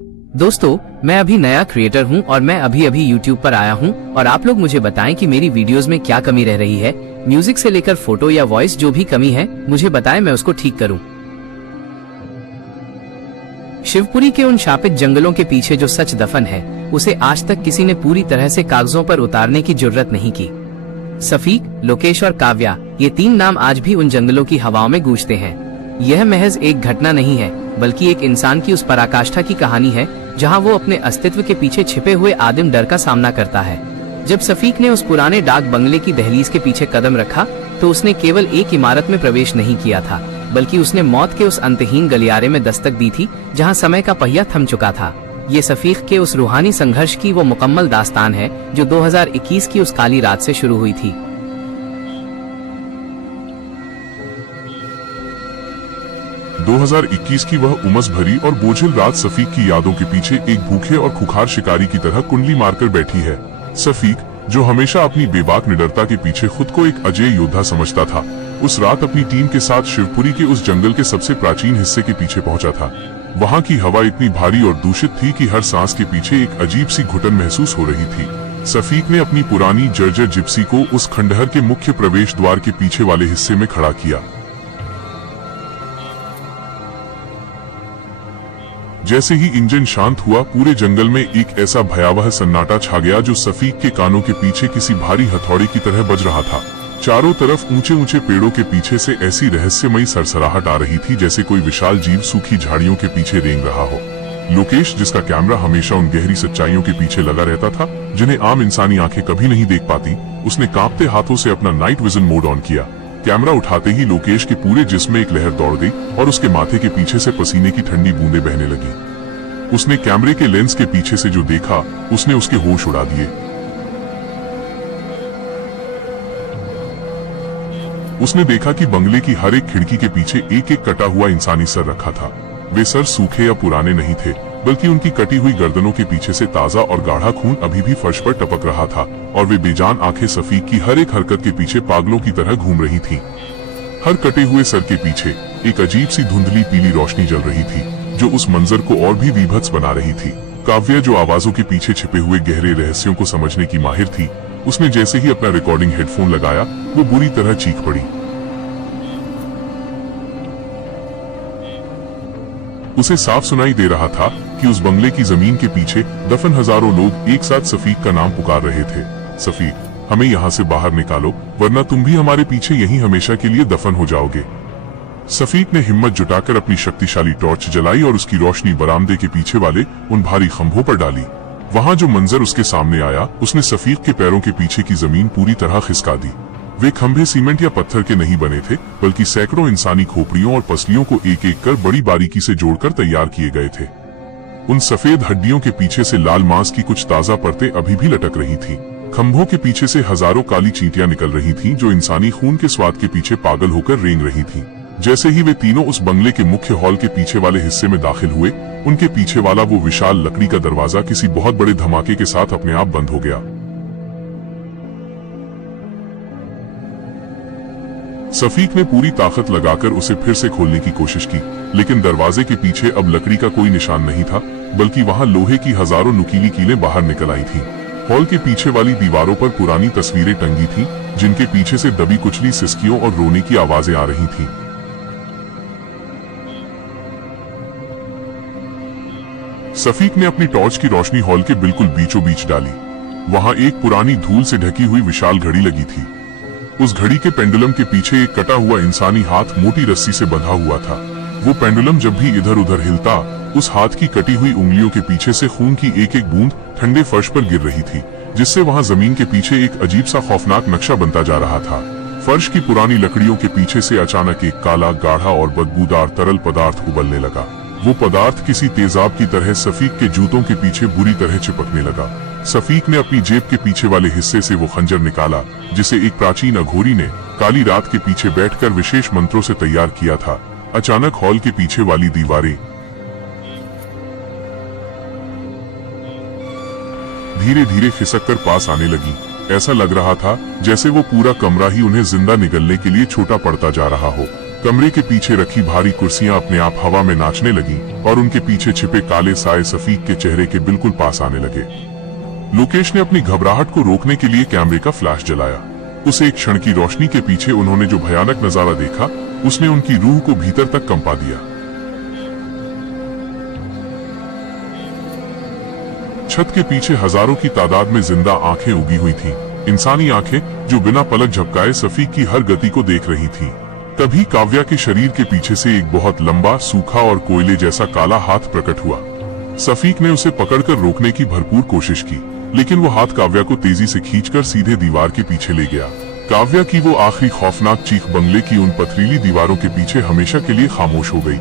दोस्तों, मैं अभी नया क्रिएटर हूं और मैं अभी यूट्यूब पर आया हूं और आप लोग मुझे बताएं कि मेरी वीडियोस में क्या कमी रह रही है। म्यूजिक से लेकर फोटो या वॉइस जो भी कमी है मुझे बताएं, मैं उसको ठीक करूं। शिवपुरी के उन शापित जंगलों के पीछे जो सच दफन है, उसे आज तक किसी ने पूरी तरह से कागजों पर उतारने की जुर्रत नहीं की। सफीक, लोकेश और काव्या, ये तीन नाम आज भी उन जंगलों की हवाओं में गूंजते हैं। यह महज एक घटना नहीं है, बल्कि एक इंसान की उस पराकाष्ठा की कहानी है जहां वो अपने अस्तित्व के पीछे छिपे हुए आदिम डर का सामना करता है। जब सफीक ने उस पुराने डाक बंगले की दहलीज के पीछे कदम रखा, तो उसने केवल एक इमारत में प्रवेश नहीं किया था, बल्कि उसने मौत के उस अंतहीन गलियारे में दस्तक दी थी जहां समय का पहिया थम चुका था। ये सफीक के उस रूहानी संघर्ष की वो मुकम्मल दास्तान है जो 2021 की उस काली रात से शुरू हुई थी। 2021 की वह उमस भरी और बोझिल रात सफीक की यादों के पीछे एक भूखे और खुखार शिकारी की तरह कुंडली मारकर बैठी है। सफीक, जो हमेशा अपनी बेबाक निडरता के पीछे खुद को एक अजेय योद्धा समझता था, उस रात अपनी टीम के साथ शिवपुरी के उस जंगल के सबसे प्राचीन हिस्से के पीछे पहुंचा था। वहां की हवा इतनी भारी और दूषित थी कि हर सांस के पीछे एक अजीब सी घुटन महसूस हो रही थी। सफीक ने अपनी पुरानी जर्जर जिप्सी को उस खंडहर के मुख्य प्रवेश द्वार के पीछे वाले हिस्से में खड़ा किया। जैसे ही इंजन शांत हुआ, पूरे जंगल में एक ऐसा भयावह सन्नाटा छा गया जो सफीक के कानों के पीछे किसी भारी हथौड़े की तरह बज रहा था। चारों तरफ ऊंचे ऊंचे पेड़ों के पीछे से ऐसी रहस्यमयी सरसराहट आ रही थी जैसे कोई विशाल जीव सूखी झाड़ियों के पीछे रेंग रहा हो। लोकेश, जिसका कैमरा हमेशा उन गहरी सच्चाइयों के पीछे लगा रहता था जिन्हें आम इंसानी आंखें कभी नहीं देख पाती, उसने कांपते हाथों से अपना नाइट विजन मोड ऑन किया। कैमरा उठाते ही लोकेश के पूरे जिस्म में एक लहर दौड़ गई और उसके माथे के पीछे से पसीने की ठंडी बूंदें बहने लगी। उसने कैमरे के लेंस के पीछे से जो देखा, उसने उसके होश उड़ा दिए। उसने देखा कि बंगले की हर एक खिड़की के पीछे एक एक कटा हुआ इंसानी सर रखा था। वे सर सूखे या पुराने नहीं थे, बल्कि उनकी कटी हुई गर्दनों के पीछे से ताजा और गाढ़ा खून अभी भी फर्श पर टपक रहा था, और वे बेजान आंखें सफीक की हर एक हरकत के पीछे पागलों की तरह घूम रही थीं। हर कटे हुए सर के पीछे एक अजीब सी धुंधली पीली रोशनी जल रही थी, जो उस मंजर को और भी बीभत्स बना रही थी। काव्या, जो आवाजों के पीछे छिपे हुए गहरे रहस्यों को समझने की माहिर थी, उसने जैसे ही अपना रिकॉर्डिंग हेडफोन लगाया, वो बुरी तरह चीख पड़ी। उसे साफ सुनाई दे रहा था कि उस बंगले की जमीन के पीछे दफन हजारों लोग एक साथ सफीक का नाम पुकार रहे थे। सफीक, हमें यहाँ से बाहर निकालो, वरना तुम भी हमारे पीछे यहीं हमेशा के लिए दफन हो जाओगे। सफीक ने हिम्मत जुटाकर अपनी शक्तिशाली टॉर्च जलाई और उसकी रोशनी बरामदे के पीछे वाले उन भारी खंभों पर डाली। वहां जो मंजर उसके सामने आया, उसने सफीक के पैरों के पीछे की जमीन पूरी तरह खिसका दी। वे खंभे सीमेंट या पत्थर के नहीं बने थे, बल्कि सैकड़ों इंसानी खोपड़ियों और पसलियों को एक एक कर बड़ी बारीकी से जोड़कर तैयार किए गए थे। उन सफेद हड्डियों के पीछे से लाल मांस की कुछ ताजा परतें अभी भी लटक रही थीं। खंभों के पीछे से हजारों काली चींटियां निकल रही थीं, जो इंसानी खून के स्वाद के पीछे पागल होकर रेंग रही थीं। जैसे ही वे तीनों उस बंगले के मुख्य हॉल के पीछे वाले हिस्से में दाखिल हुए, उनके पीछे वाला वो विशाल लकड़ी का दरवाजा किसी बहुत बड़े धमाके के साथ अपने आप बंद हो गया। सफीक ने पूरी ताकत लगाकर उसे फिर से खोलने की कोशिश की, लेकिन दरवाजे के पीछे अब लकड़ी का कोई निशान नहीं था, बल्कि वहां लोहे की हजारों नुकीली कीलें बाहर निकल आई थीं। हॉल के पीछे वाली दीवारों पर पुरानी तस्वीरें टंगी थीं, जिनके पीछे से दबी कुचली सिसकियों और रोने की आवाजें आ रही थीं। सफीक ने अपनी टॉर्च की रोशनी हॉल के बिल्कुल बीचों बीच डाली। वहां एक पुरानी धूल से ढकी हुई विशाल घड़ी लगी थी। उस घड़ी के पेंडुलम के पीछे एक कटा हुआ इंसानी हाथ मोटी रस्सी से बंधा हुआ था। वो पेंडुलम जब भी इधर उधर हिलता, उस हाथ की कटी हुई उंगलियों के पीछे से खून की एक एक बूंद ठंडे फर्श पर गिर रही थी, जिससे वहां जमीन के पीछे एक अजीब सा खौफनाक नक्शा बनता जा रहा था। फर्श की पुरानी लकड़ियों के पीछे से अचानक एक काला, गाढ़ा और बदबूदार तरल पदार्थ उबलने लगा। वो पदार्थ किसी तेजाब की तरह सफीक के जूतों के पीछे बुरी तरह चिपकने लगा। सफीक ने अपनी जेब के पीछे वाले हिस्से से वो खंजर निकाला, जिसे एक प्राचीन अघोरी ने काली रात के पीछे बैठकर विशेष मंत्रों से तैयार किया था। अचानक हॉल के पीछे वाली दीवारें धीरे धीरे खिसककर पास आने लगी। ऐसा लग रहा था जैसे वो पूरा कमरा ही उन्हें जिंदा निगलने के लिए छोटा पड़ता जा रहा हो। कमरे के पीछे रखी भारी कुर्सियां अपने आप हवा में नाचने लगी और उनके पीछे छिपे काले साए सफीक के चेहरे के बिल्कुल पास आने लगे। लोकेश ने अपनी घबराहट को रोकने के लिए कैमरे का फ्लैश जलाया। उस एक क्षण की रोशनी के पीछे उन्होंने जो भयानक नजारा देखा, उसने उनकी रूह को भीतर तक कंपा दिया। छत के पीछे हजारों की तादाद में जिंदा आंखें उगी हुई थीं, इंसानी आंखें जो बिना पलक झपकाए सफीक की हर गति को देख रही थीं। तभी काव्या के शरीर के पीछे से एक बहुत लंबा, सूखा और कोयले जैसा काला हाथ प्रकट हुआ। सफीक ने उसे पकड़कर रोकने की भरपूर कोशिश की, लेकिन वो हाथ काव्या को तेजी से खींचकर सीधे दीवार के पीछे ले गया। काव्या की वो आखिरी खौफनाक चीख बंगले की उन पथरीली दीवारों के पीछे हमेशा के लिए खामोश हो गई।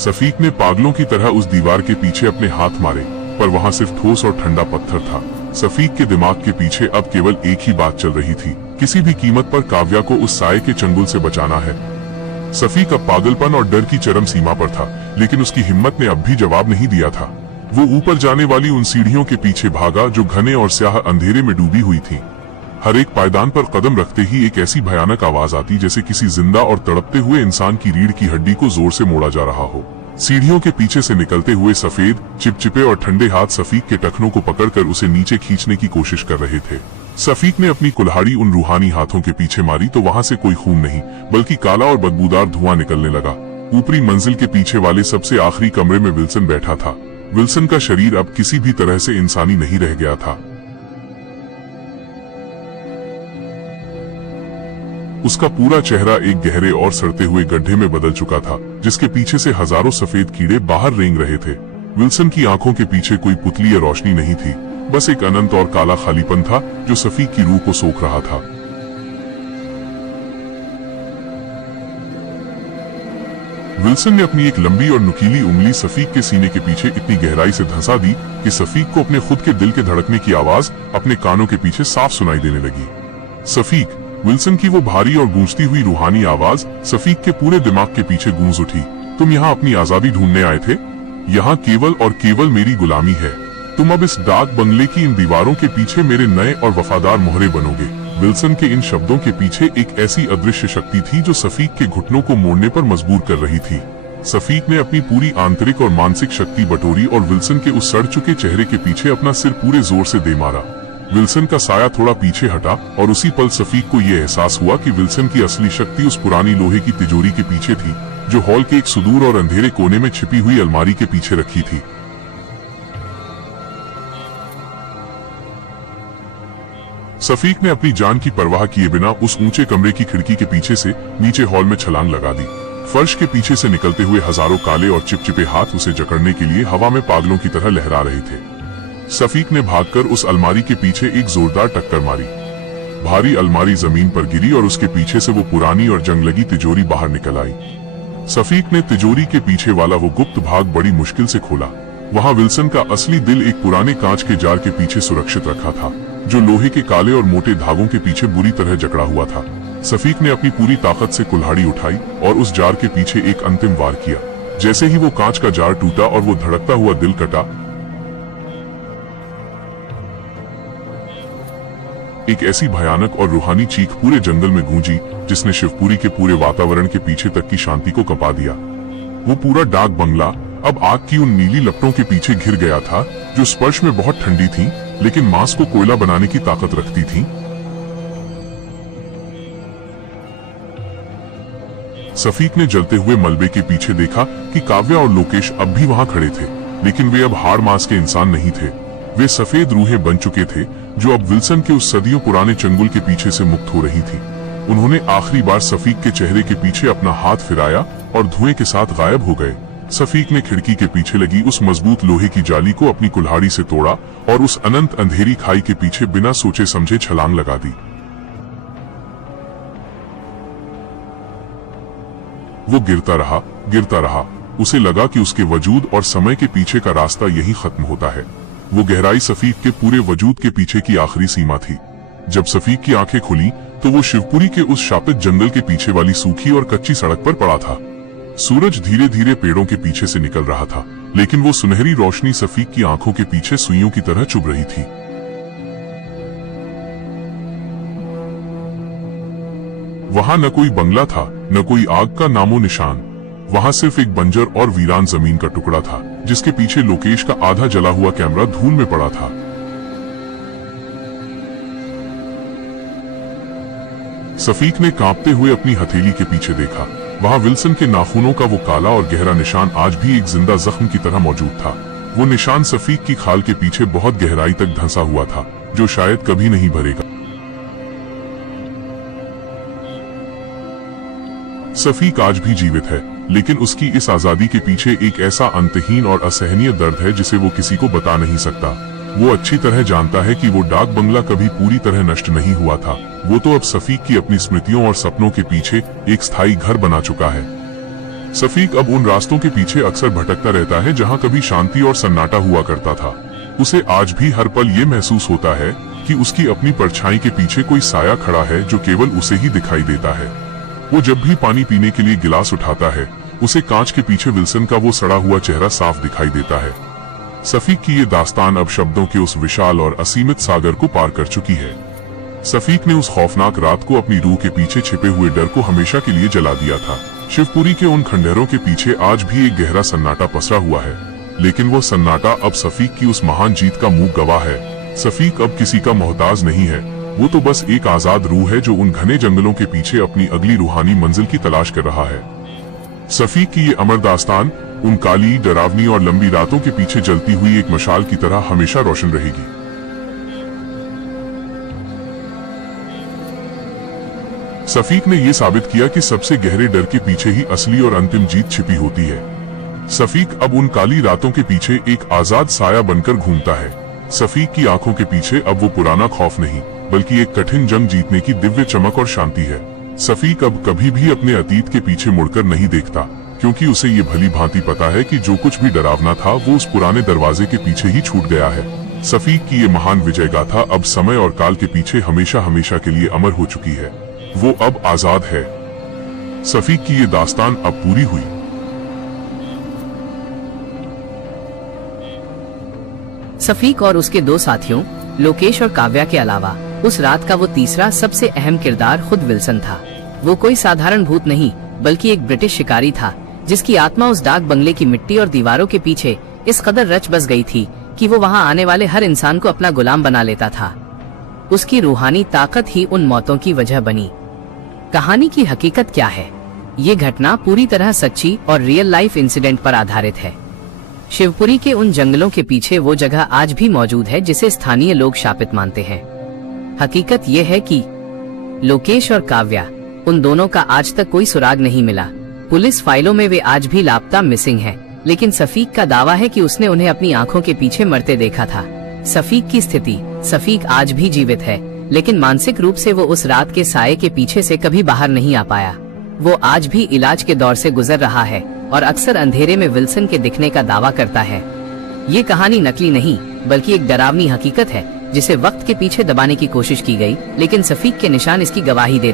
सफीक ने पागलों की तरह उस दीवार के पीछे अपने हाथ मारे, पर वहां सिर्फ ठोस और ठंडा पत्थर था। सफीक के दिमाग के पीछे अब केवल एक ही बात चल रही थी, किसी भी कीमत पर काव्या को उस साए के चंगुल से बचाना है। सफीक अब पागलपन और डर की चरम सीमा पर था, लेकिन उसकी हिम्मत ने अब भी जवाब नहीं दिया था। वो ऊपर जाने वाली उन सीढ़ियों के पीछे भागा जो घने और स्याह अंधेरे में डूबी हुई थीं। हर एक पायदान पर कदम रखते ही एक ऐसी भयानक आवाज आती जैसे किसी जिंदा और तड़पते हुए इंसान की रीढ़ की हड्डी को जोर से मोड़ा जा रहा हो। सीढ़ियों के पीछे से निकलते हुए सफेद, चिपचिपे और ठंडे हाथ सफीक के टखनों को पकड़कर उसे नीचे खींचने की कोशिश कर रहे थे। सफीक ने अपनी कुल्हाड़ी उन रूहानी हाथों के पीछे मारी तो वहां से कोई खून नहीं, बल्कि काला और बदबूदार धुआं निकलने लगा। ऊपरी मंजिल के पीछे वाले सबसे आखिरी कमरे में विल्सन बैठा था। विल्सन का शरीर अब किसी भी तरह से इंसानी नहीं रह गया था। उसका पूरा चेहरा एक गहरे और सड़ते हुए गड्ढे में बदल चुका था, जिसके पीछे से हजारों सफेद कीड़े बाहर रेंग रहे थे। विल्सन की आंखों के पीछे कोई पुतली या रोशनी नहीं थी, बस एक अनंत और काला खालीपन था जो सफीक की रूह को सोख रहा था। विल्सन ने अपनी एक लंबी और नुकीली उंगली सफीक के सीने के पीछे इतनी गहराई से धंसा दी कि सफीक को अपने खुद के दिल के धड़कने की आवाज अपने कानों के पीछे साफ सुनाई देने लगी। सफीक, विल्सन की वो भारी और गूंजती हुई रूहानी आवाज सफीक के पूरे दिमाग के पीछे गूंज उठी। तुम यहाँ अपनी आजादी ढूंढने आए थे? यहाँ केवल और केवल मेरी गुलामी है। तुम अब इस डाक बंगले की इन दीवारों के पीछे मेरे नए और वफादार मोहरे बनोगे। विल्सन के इन शब्दों के पीछे एक ऐसी अदृश्य शक्ति थी जो सफीक के घुटनों को मोड़ने पर मजबूर कर रही थी। सफीक ने अपनी पूरी आंतरिक और मानसिक शक्ति बटोरी और विल्सन के उस सड़ चुके चेहरे के पीछे अपना सिर पूरे जोर से दे मारा। विल्सन का साया थोड़ा पीछे हटा और उसी पल सफीक को यह एहसास हुआ कि विल्सन की असली शक्ति उस पुरानी लोहे की तिजोरी के पीछे थी, जो हॉल के एक सुदूर और अंधेरे कोने में छिपी हुई अलमारी के पीछे रखी थी। सफीक ने अपनी जान की परवाह किए बिना उस ऊंचे कमरे की खिड़की के पीछे से नीचे हॉल में छलांग लगा दी। फर्श के पीछे से निकलते हुए हजारों काले और चिपचिपे हाथ उसे जकड़ने के लिए हवा में पागलों की तरह लहरा रहे थे। सफीक ने भागकर उस अलमारी के पीछे एक जोरदार टक्कर मारी। भारी अलमारी जमीन पर गिरी और उसके पीछे से वो पुरानी और जंग लगी तिजोरी बाहर निकल आई। सफीक ने तिजोरी के पीछे वाला वो गुप्त भाग बड़ी मुश्किल से खोला। वहां विल्सन का असली दिल एक पुराने कांच के जार के पीछे सुरक्षित रखा था, जो लोहे के काले और मोटे धागों के पीछे बुरी तरह जकड़ा हुआ था। सफीक ने अपनी पूरी ताकत से कुल्हाड़ी उठाई और उस जार के पीछे एक अंतिम वार किया। जैसे ही वो कांच का जार टूटा और वो धड़कता हुआ दिल कटा, एक ऐसी भयानक और रूहानी चीख पूरे जंगल में गूंजी जिसने शिवपुरी के पूरे वातावरण के पीछे तक की शांति को कंपा दिया। वो पूरा डाक बंगला अब आग की उन नीली लपटों के पीछे घिर गया था, जो स्पर्श में बहुत ठंडी थी लेकिन मांस को कोयला बनाने की ताकत रखती थी। सफीक ने जलते हुए मलबे के पीछे देखा कि काव्या और लोकेश अब भी वहां खड़े थे, लेकिन वे अब हाड़ मांस के इंसान नहीं थे। वे सफेद रूहें बन चुके थे जो अब विल्सन के उस सदियों पुराने चंगुल के पीछे से मुक्त हो रही थी। उन्होंने आखिरी बार सफीक के चेहरे के पीछे अपना हाथ फिराया और धुएं के साथ गायब हो गए। सफीक ने खिड़की के पीछे लगी उस मजबूत लोहे की जाली को अपनी कुल्हाड़ी से तोड़ा और उस अनंत अंधेरी खाई के पीछे बिना सोचे समझे छलांग लगा दी। वो गिरता रहा। उसे लगा कि उसके वजूद और समय के पीछे का रास्ता यही खत्म होता है। वो गहराई सफीक के पूरे वजूद के पीछे की आखिरी सीमा थी। जब सफीक की आंखें खुली तो वो शिवपुरी के उस शापित जंगल के पीछे वाली सूखी और कच्ची सड़क पर पड़ा था। सूरज धीरे धीरे पेड़ों के पीछे से निकल रहा था, लेकिन वो सुनहरी रोशनी सफीक की आंखों के पीछे सुइयों की तरह चुभ रही थी। वहां न कोई बंगला था, न कोई आग का नामो निशान। वहां सिर्फ एक बंजर और वीरान जमीन का टुकड़ा था, जिसके पीछे लोकेश का आधा जला हुआ कैमरा धूल में पड़ा था। सफीक ने कांपते हुए अपनी हथेली के पीछे देखा। वहां विल्सन के नाखूनों का वो काला और गहरा निशान आज भी एक जिंदा जख्म की तरह मौजूद था। वो निशान सफीक की खाल के पीछे बहुत गहराई तक धंसा हुआ था, जो शायद कभी नहीं भरेगा। सफीक आज भी जीवित है, लेकिन उसकी इस आजादी के पीछे एक ऐसा अंतहीन और असहनीय दर्द है जिसे वो किसी को बता नहीं सकता। वो अच्छी तरह जानता है कि वो डाक बंगला कभी पूरी तरह नष्ट नहीं हुआ था। वो तो अब सफीक की अपनी स्मृतियों और सपनों के पीछे एक स्थायी घर बना चुका है। सफीक अब उन रास्तों के पीछे अक्सर भटकता रहता है जहां कभी शांति और सन्नाटा हुआ करता था। उसे आज भी हर पल ये महसूस होता है कि उसकी अपनी परछाई के पीछे कोई साया खड़ा है जो केवल उसे ही दिखाई देता है। वो जब भी पानी पीने के लिए गिलास उठाता है, उसे कांच के पीछे विल्सन का वो सड़ा हुआ चेहरा साफ दिखाई देता है। सफीक की ये दास्तान अब शब्दों के उस विशाल और असीमित सागर को पार कर चुकी है। सफीक ने उस खौफनाक रात को अपनी रूह के पीछे छिपे हुए डर को हमेशा के लिए जला दिया था। शिवपुरी के उन खंडहरों के पीछे आज भी एक गहरा सन्नाटा पसरा हुआ है, लेकिन वो सन्नाटा अब सफीक की उस महान जीत का मूक गवाह है। सफीक अब किसी का मोहताज नहीं है, वो तो बस एक आजाद रूह है जो उन घने जंगलों के पीछे अपनी अगली रूहानी मंजिल की तलाश कर रहा है। सफीक की ये अमर दास्तान उन काली, डरावनी और लंबी रातों के पीछे जलती हुई एक मशाल की तरह हमेशा रोशन रहेगी। सफीक ने यह साबित किया कि सबसे गहरे डर के पीछे ही असली और अंतिम जीत छिपी होती है। सफीक अब उन काली रातों के पीछे एक आजाद साया बनकर घूमता है। सफीक की आंखों के पीछे अब वो पुराना खौफ नहीं, बल्कि एक कठिन जंग जीतने की दिव्य चमक और शांति है। सफीक अब कभी भी अपने अतीत के पीछे मुड़कर नहीं देखता, क्योंकि उसे ये भली भांति पता है कि जो कुछ भी डरावना था वो उस पुराने दरवाजे के पीछे ही छूट गया है। सफीक की ये महान विजय गाथा अब समय और काल के पीछे हमेशा हमेशा के लिए अमर हो चुकी है। वो अब आजाद है। सफीक की ये दास्तान अब पूरी हुई। सफीक और उसके दो साथियों लोकेश और काव्या के अलावा उस रात का वो तीसरा सबसे अहम किरदार खुद विल्सन था। वो कोई साधारण भूत नहीं, बल्कि एक ब्रिटिश शिकारी था जिसकी आत्मा उस डाक बंगले की मिट्टी और दीवारों के पीछे इस कदर रच बस गई थी कि वो वहां आने वाले हर इंसान को अपना गुलाम बना लेता था। उसकी रूहानी ताकत ही उन मौतों की वजह बनी। कहानी की हकीकत क्या है? ये घटना पूरी तरह सच्ची और रियल लाइफ इंसिडेंट पर आधारित है। शिवपुरी के उन जंगलों के पीछे वो जगह आज भी मौजूद है जिसे स्थानीय लोग शापित मानते हैं। हकीकत ये है कि लोकेश और काव्या, उन दोनों का आज तक कोई सुराग नहीं मिला। पुलिस फाइलों में वे आज भी लापता मिसिंग हैं, लेकिन सफीक का दावा है कि उसने उन्हें अपनी आंखों के पीछे मरते देखा था। सफीक की स्थिति, सफीक आज भी जीवित है, लेकिन मानसिक रूप से वो उस रात के साये के पीछे से कभी बाहर नहीं आ पाया। वो आज भी इलाज के दौर से गुजर रहा है और अक्सर अंधेरे में विल्सन के दिखने का दावा करता है। ये कहानी नकली नहीं, बल्कि एक डरावनी हकीकत है जिसे वक्त के पीछे दबाने की कोशिश की गई, लेकिन सफीक के निशान इसकी गवाही देते